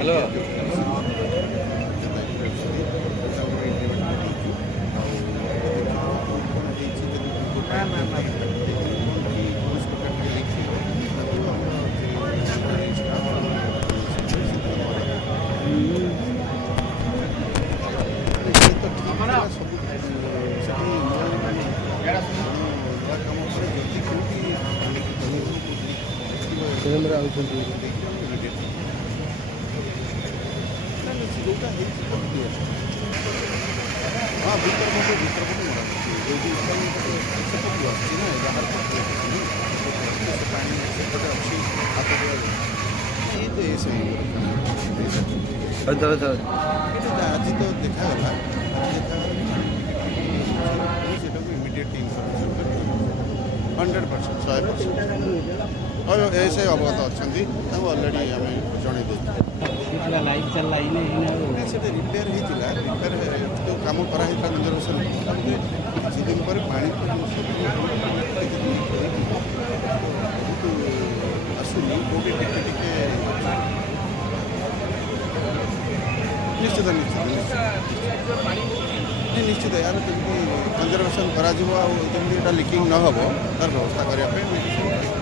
hello କେନ୍ଦ୍ର ଆଉଛନ୍ତି हाँ भीतर पटे मोड़ा जो सेपटू आसी ना बाहर पानी सेपटे अच्छी हाथ ये तो ये सही आज तो देखागला सेटा को इमिडिएटली इनफॉरमेशन कर 100% 100% ऐसे अवगत अच्छा अलरेडी आम जन लाइट चल रिपेयर रिपेयर जो कम कराई रिजर्वेशन କିଛି ଦିନ ପରେ ପାଣି ଆସୁନି କୋଉଠି ଟିକେ ଟିକେ ନିଶ୍ଚିତ ନିଶ୍ଚିତ ୟାର କେମିତି କନଜରଭେସନ୍ କରାଯିବ ଆଉ ଯେମିତି ଏଇଟା ଲିକିଂ ନ ହେବ ତାର ବ୍ୟବସ୍ଥା କରିବା ପାଇଁ